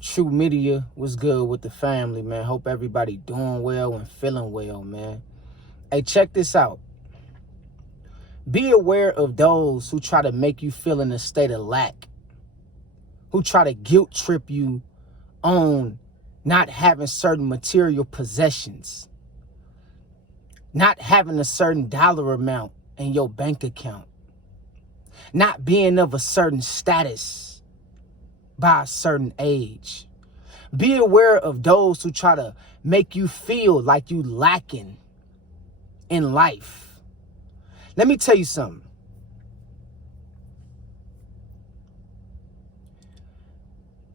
True Media was good with the family, man. Hope everybody doing well and feeling well, man. Hey, check this out. Be aware of those who try to make you feel in a state of lack, who try to guilt trip you on not having certain material possessions, not having a certain dollar amount in your bank account, not being of a certain status by a certain age. Be aware of those who try to make you feel like you lacking in life. Let me tell you something.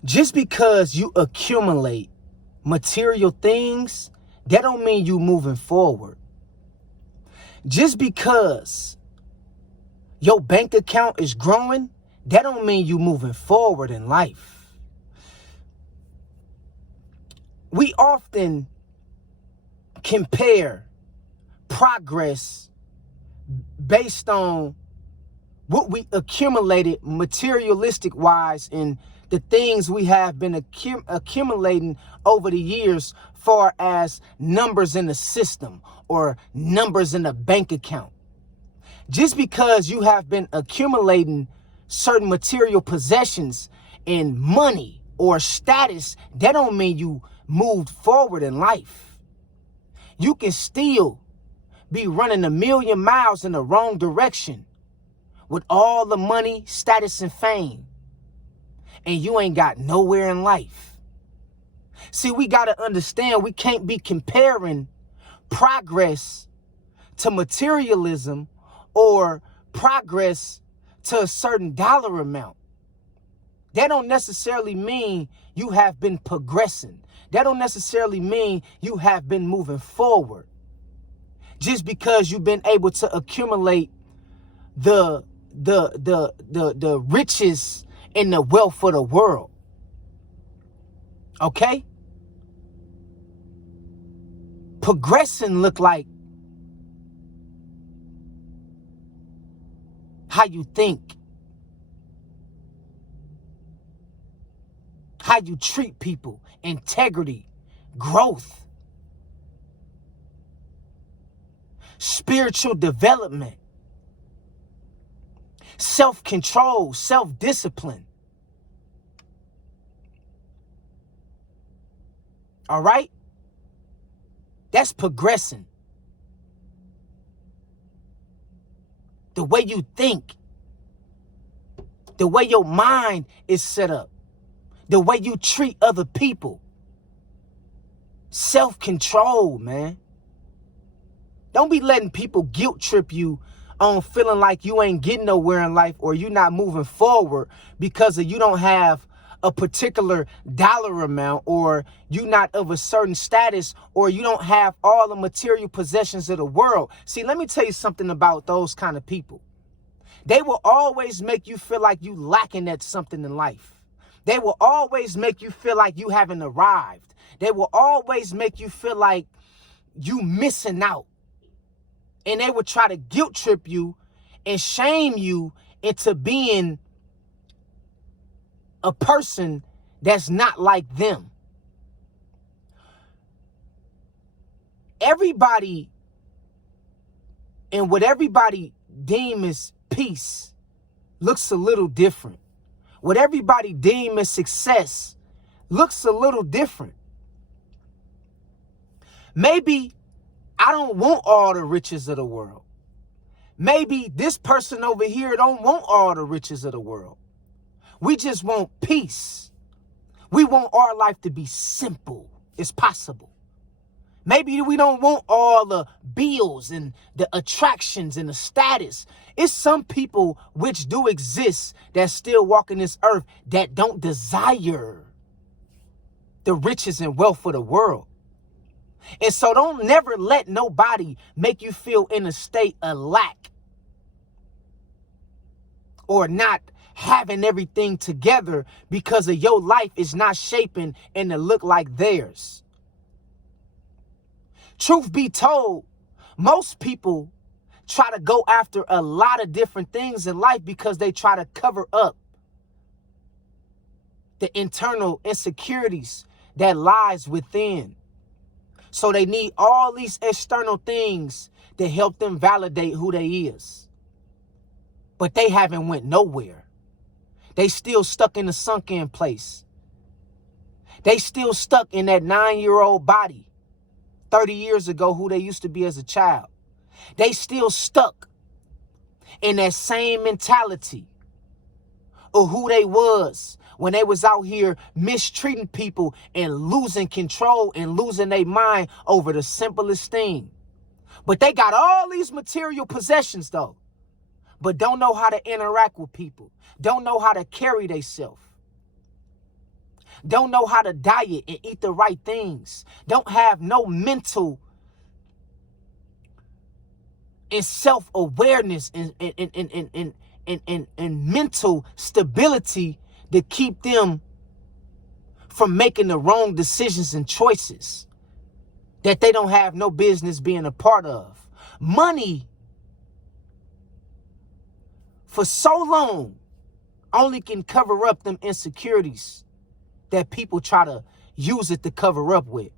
Just because you accumulate material things, that don't mean you moving forward. Just because your bank account is growing, that don't mean you moving forward in life. We often compare progress based on what we accumulated materialistic wise and the things we have been accumulating over the years, far as numbers in the system or numbers in the bank account. Just because you have been accumulating certain material possessions and money or status, that don't mean you moved forward in life. You can still be running 1,000,000 miles in the wrong direction with all the money, status, and fame, and you ain't got nowhere in life. See, we got to understand we can't be comparing progress to materialism or progress to a certain dollar amount. That don't necessarily mean you have been progressing. That don't necessarily mean you have been moving forward. Just because you've been able to accumulate the riches and the wealth of the world. Okay? Progressing look like how you think, how you treat people, integrity, growth, spiritual development, self-control, self-discipline. All right? That's progressing. The way you think, the way your mind is set up, the way you treat other people. Self-control, man. Don't be letting people guilt trip you on feeling like you ain't getting nowhere in life or you not moving forward because you don't have a particular dollar amount, or you not of a certain status, or you don't have all the material possessions of the world. See, let me tell you something about those kind of people. They will always make you feel like you lacking at something in life. They will always make you feel like you haven't arrived. They will always make you feel like you missing out. And they will try to guilt trip you and shame you into being a person that's not like them. Everybody, and what everybody deem as peace, looks a little different. What everybody deem as success looks a little different. Maybe I don't want all the riches of the world. Maybe this person over here don't want all the riches of the world. We just want peace. We want our life to be simple as possible. Maybe we don't want all the bills and the attractions and the status. It's some people which do exist that still walk in this earth that don't desire the riches and wealth of the world. And so don't never let nobody make you feel in a state of lack or not having everything together because of your life is not shaping and to look like theirs. Truth be told, most people try to go after a lot of different things in life because they try to cover up the internal insecurities that lies within. So they need all these external things to help them validate who they is. But they haven't went nowhere. They still stuck in the sunken place. They still stuck in that 9-year-old body 30 years ago who they used to be as a child. They still stuck in that same mentality of who they was when they was out here mistreating people and losing control and losing their mind over the simplest thing. But they got all these material possessions though, but don't know how to interact with people, don't know how to carry themselves, don't know how to diet and eat the right things, don't have no mental and self-awareness and mental stability to keep them from making the wrong decisions and choices that they don't have no business being a part of. Money for so long only can cover up them insecurities that people try to use it to cover up with.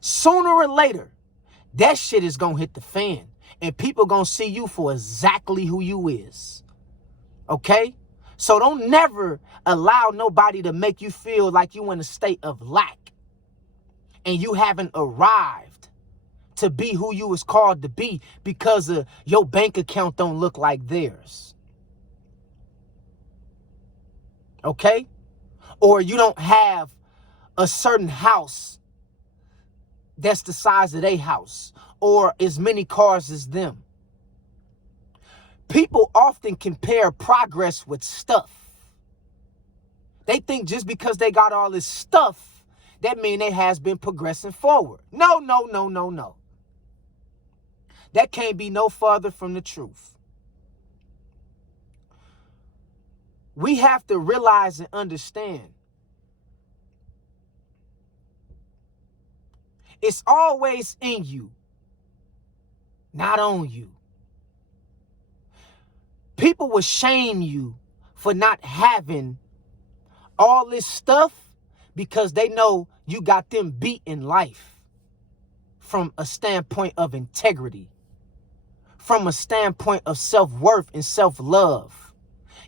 Sooner or later, that shit is gonna hit the fan and people gonna see you for exactly who you is. Okay? So don't never allow nobody to make you feel like you in a state of lack and you haven't arrived to be who you was called to be because of your bank account don't look like theirs. Okay? Or you don't have a certain house that's the size of their house or as many cars as them. People often compare progress with stuff. They think just because they got all this stuff, that means they has been progressing forward. No. That can't be no further from the truth. We have to realize and understand it's always in you, not on you. People will shame you for not having all this stuff because they know you got them beat in life from a standpoint of integrity, from a standpoint of self-worth and self-love.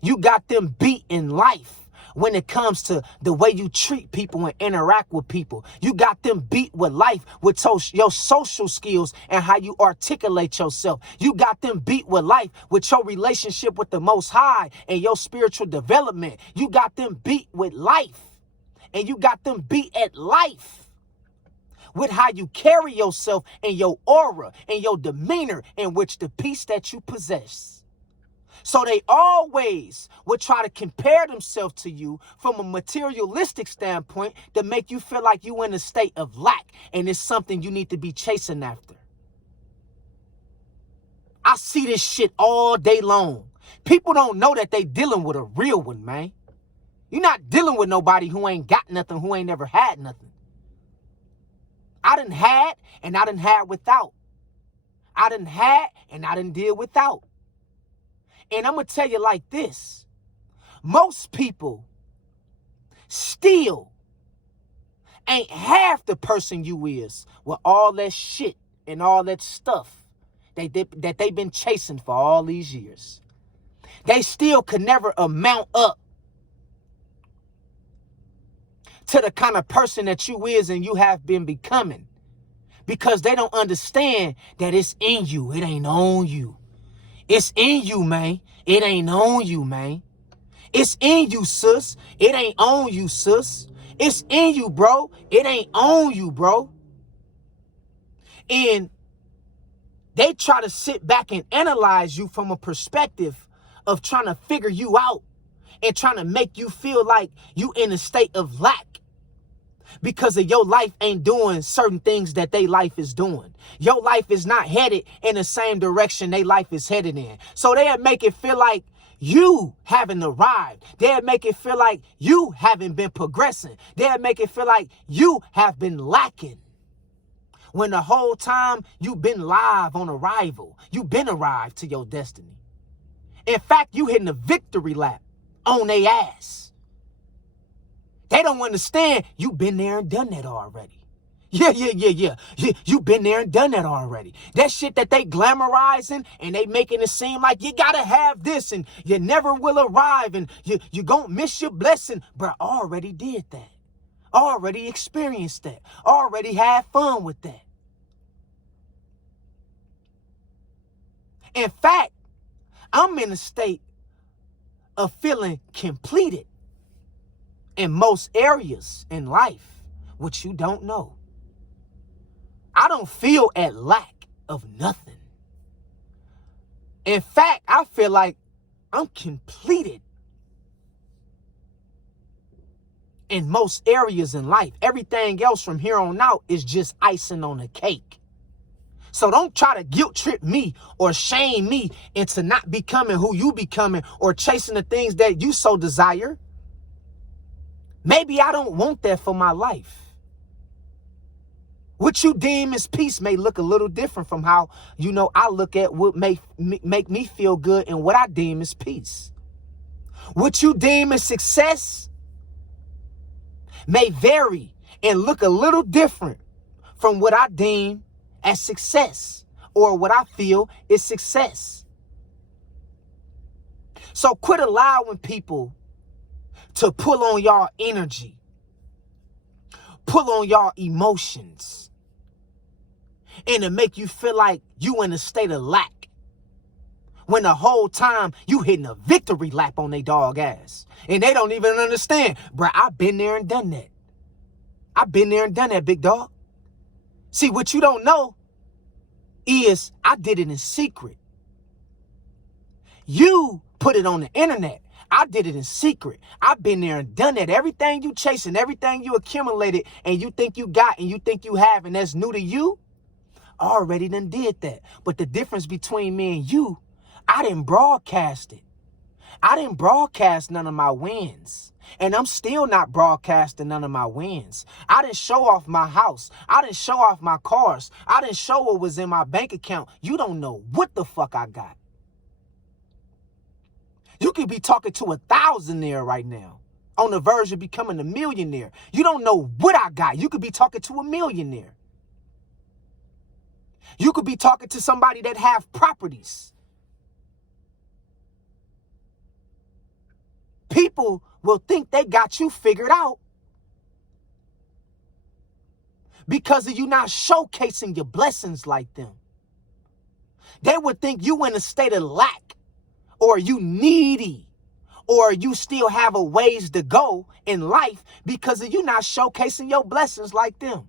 You got them beat in life when it comes to the way you treat people and interact with people. You got them beat with life with your social skills and how you articulate yourself. You got them beat with life with your relationship with the Most High and your spiritual development. You got them beat with life and you got them beat at life with how you carry yourself and your aura and your demeanor in which the peace that you possess. So they always would try to compare themselves to you from a materialistic standpoint to make you feel like you in a state of lack and it's something you need to be chasing after. I see this shit all day long. People don't know that they dealing with a real one, man. You're not dealing with nobody who ain't got nothing, who ain't never had nothing. I done had and I done had without. I done had and I done did without. And I'm going to tell you like this. Most people still ain't half the person you is with all that shit and all that stuff that they've been chasing for all these years. They still could never amount up to the kind of person that you is and you have been becoming because they don't understand that it's in you. It ain't on you. It's in you, man. It ain't on you, man. It's in you, sis. It ain't on you, sis. It's in you, bro. It ain't on you, bro. And they try to sit back and analyze you from a perspective of trying to figure you out and trying to make you feel like you in a state of lack because of your life ain't doing certain things that they life is doing. Your life is not headed in the same direction they life is headed in. So they'll make it feel like you haven't arrived. They'll make it feel like you haven't been progressing. They'll make it feel like you have been lacking. When the whole time you've been live on arrival. You've been arrived to your destiny. In fact, you hitting a victory lap on their ass. They don't understand you've been there and done that already. Yeah. You've been there and done that already. That shit that they glamorizing and they making it seem like you gotta have this and you never will arrive and you gonna miss your blessing. Bruh, already did that. Already experienced that. Already had fun with that. In fact, I'm in a state of feeling completed in most areas in life, which you don't know. I don't feel at lack of nothing. In fact, I feel like I'm completed in most areas in life. Everything else from here on out is just icing on the cake. So don't try to guilt trip me or shame me into not becoming who you becoming or chasing the things that you so desire. Maybe I don't want that for my life. What you deem as peace may look a little different from how, I look at what make me feel good and what I deem as peace. What you deem as success may vary and look a little different from what I deem as success or what I feel is success. So quit allowing people to pull on y'all energy, pull on y'all emotions, and to make you feel like you in a state of lack, when the whole time you hitting a victory lap on they dog ass. And they don't even understand. Bruh, I've been there and done that. I've been there and done that, big dog. See, what you don't know is I did it in secret. You put it on the internet. I did it in secret. I've been there and done that. Everything you chasing, everything you accumulated and you think you got and you think you have and that's new to you, I already done did that. But the difference between me and you, I didn't broadcast it. I didn't broadcast none of my wins. And I'm still not broadcasting none of my wins. I didn't show off my house. I didn't show off my cars. I didn't show what was in my bank account. You don't know what the fuck I got. You could be talking to a thousandaire right now, on the verge of becoming a millionaire. You don't know what I got. You could be talking to a millionaire. You could be talking to somebody that have properties. People will think they got you figured out because of you not showcasing your blessings like them. They would think you in a state of lack, or you needy, or you still have a ways to go in life because of you not showcasing your blessings like them.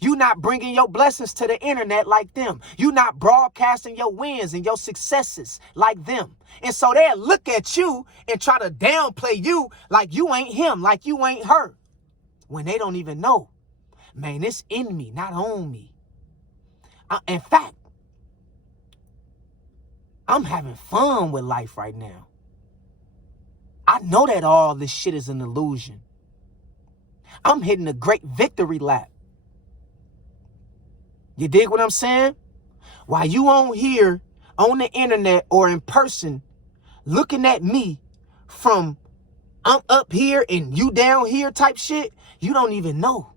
You not bringing your blessings to the internet like them. You not broadcasting your wins and your successes like them. And so they'll look at you and try to downplay you like you ain't him, like you ain't her, when they don't even know. Man, it's in me, not on me. In fact, I'm having fun with life right now. I know that all this shit is an illusion. I'm hitting a great victory lap. You dig what I'm saying? While you on here, on the internet or in person, looking at me from I'm up here and you down here type shit, you don't even know.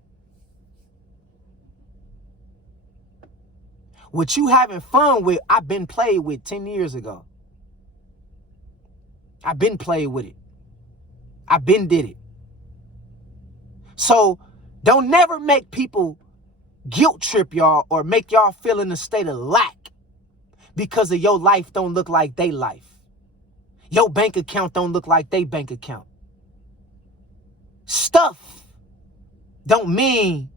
What you having fun with, I've been played with 10 years ago. I've been played with it. I've been did it. So don't never make people guilt trip y'all or make y'all feel in a state of lack because of your life don't look like they life. Your bank account don't look like they bank account. Stuff don't mean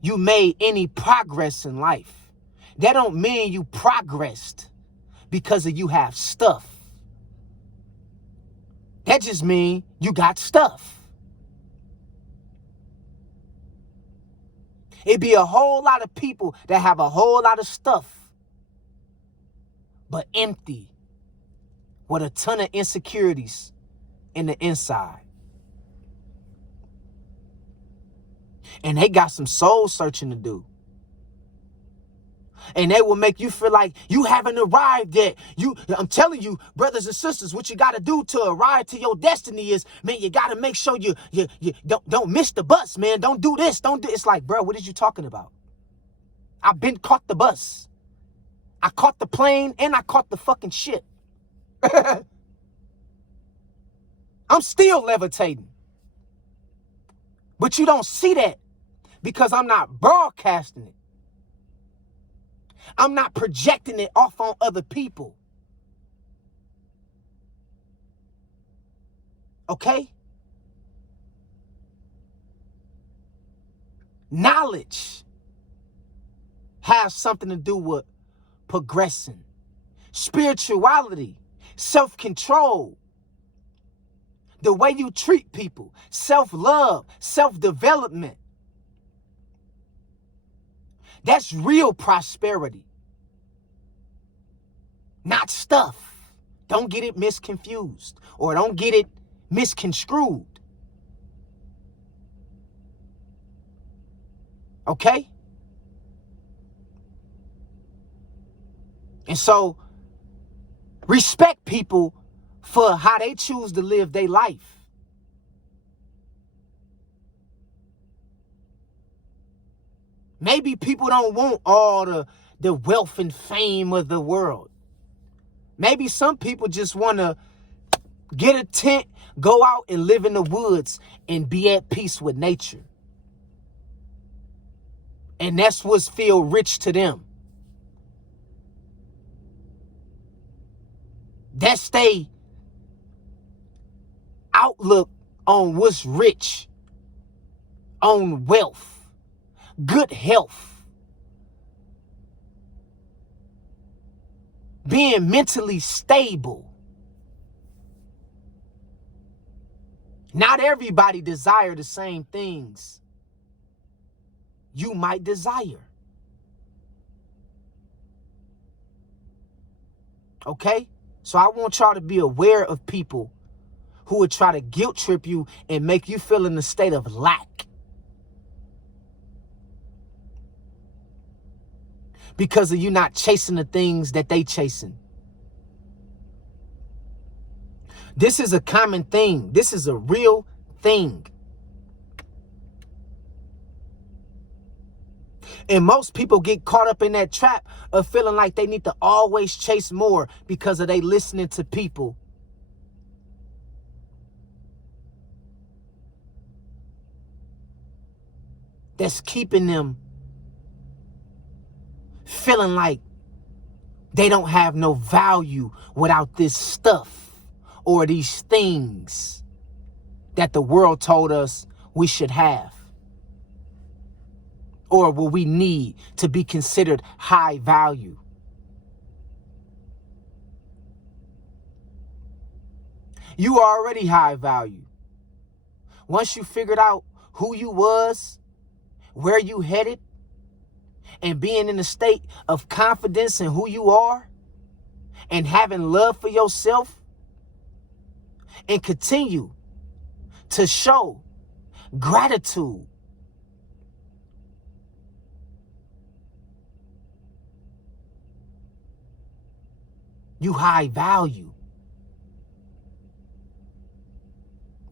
you made any progress in life. That don't mean you progressed because of you have stuff. That just means you got stuff. It'd be a whole lot of people that have a whole lot of stuff, but empty, with a ton of insecurities in the inside. And they got some soul searching to do. And they will make you feel like you haven't arrived yet. I'm telling you, brothers and sisters, what you got to do to arrive to your destiny is, man, you got to make sure you don't miss the bus, man. Don't do this. It's like, bro, what are you talking about? I've been caught the bus. I caught the plane and I caught the fucking ship. I'm still levitating. But you don't see that because I'm not broadcasting it. I'm not projecting it off on other people. Okay? Knowledge has something to do with progressing. Spirituality, self-control, the way you treat people, self-love, self-development. That's real prosperity. Not stuff. Don't get it misconfused or don't get it misconstrued. Okay? And so, respect people for how they choose to live their life. Maybe people don't want all the wealth and fame of the world. Maybe some people just want to get a tent, go out and live in the woods and be at peace with nature. And that's what's feel rich to them. That's they outlook on what's rich, on wealth, good health, being mentally stable. Not everybody desire the same things you might desire. Okay? So I want y'all to be aware of people who would try to guilt trip you and make you feel in a state of lack. Because of you not chasing the things that they chasing. This is a common thing. This is a real thing. And most people get caught up in that trap of feeling like they need to always chase more because of they listening to people that's keeping them feeling like they don't have no value without this stuff or these things that the world told us we should have. Or what we need to be considered high value. You are already high value. Once you figured out who you was, where you headed, and being in a state of confidence in who you are, and having love for yourself, and continue to show gratitude. You high value.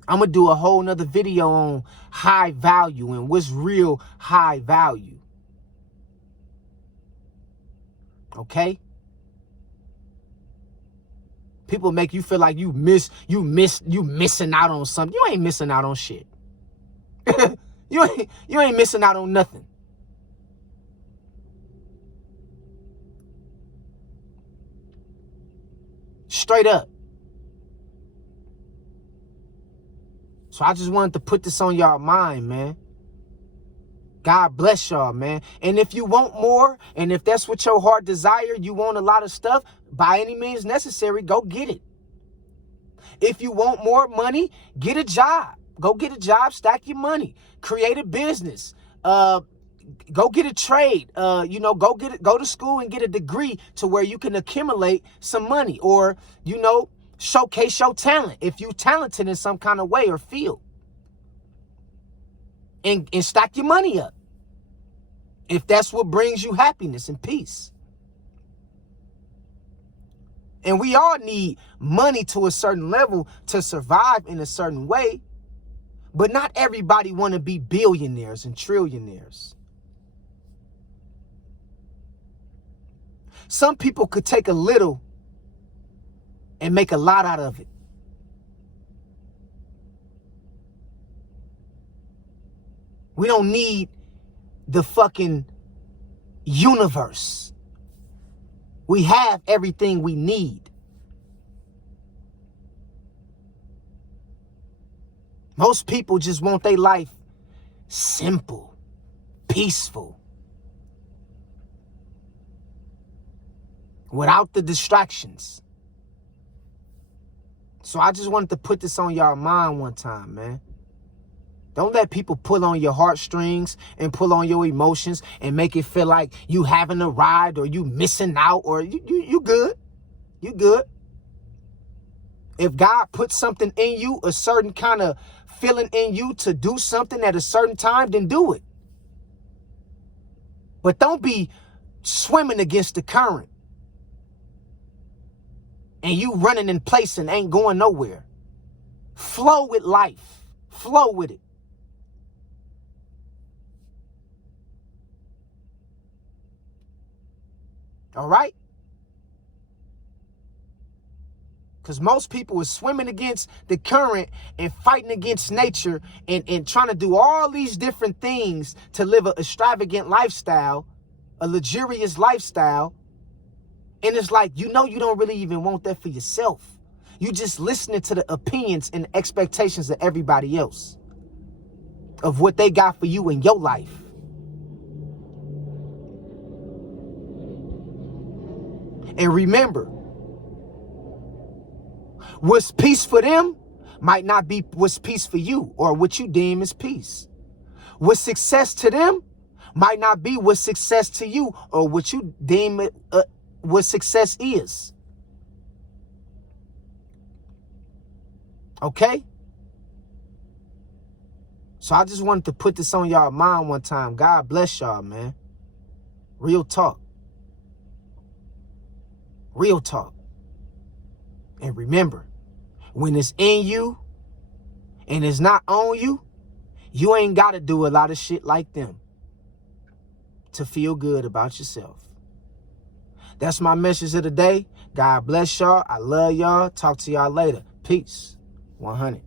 I'm going to do a whole nother video on high value and what's real high value. Okay? People make you feel like you missing out on something. You ain't missing out on shit. you ain't missing out on nothing. Straight up. So I just wanted to put this on y'all mind, man. God bless y'all, man. And if you want more, and if that's what your heart desire, you want a lot of stuff, by any means necessary, go get it. If you want more money, get a job. Go get a job, stack your money. Create a business. Go get a trade. Go to school and get a degree to where you can accumulate some money, or, showcase your talent if you're talented in some kind of way or field. And stack your money up if that's what brings you happiness and peace. And we all need money to a certain level to survive in a certain way. But not everybody want to be billionaires and trillionaires. Some people could take a little and make a lot out of it. We don't need the fucking universe. We have everything we need. Most people just want their life simple, peaceful, without the distractions. So I just wanted to put this on y'all mind one time, man. Don't let people pull on your heartstrings and pull on your emotions and make it feel like you having a ride or you missing out or you good. You good. If God puts something in you, a certain kind of feeling in you to do something at a certain time, then do it. But don't be swimming against the current and you running in place and ain't going nowhere. Flow with life. Flow with it. All right? Because most people are swimming against the current and fighting against nature and trying to do all these different things to live an extravagant lifestyle, a luxurious lifestyle. And it's like, you know, you don't really even want that for yourself. You just listening to the opinions and expectations of everybody else, of what they got for you in your life. And remember, what's peace for them might not be what's peace for you or what you deem as peace. What's success to them might not be what's success to you or what you deem what success is. Okay? So I just wanted to put this on y'all mind one time. God bless y'all, man. Real talk. Real talk. And remember, when it's in you and it's not on you, you ain't got to do a lot of shit like them to feel good about yourself. That's my message of the day. God bless y'all. I love y'all. Talk to y'all later. Peace. 100.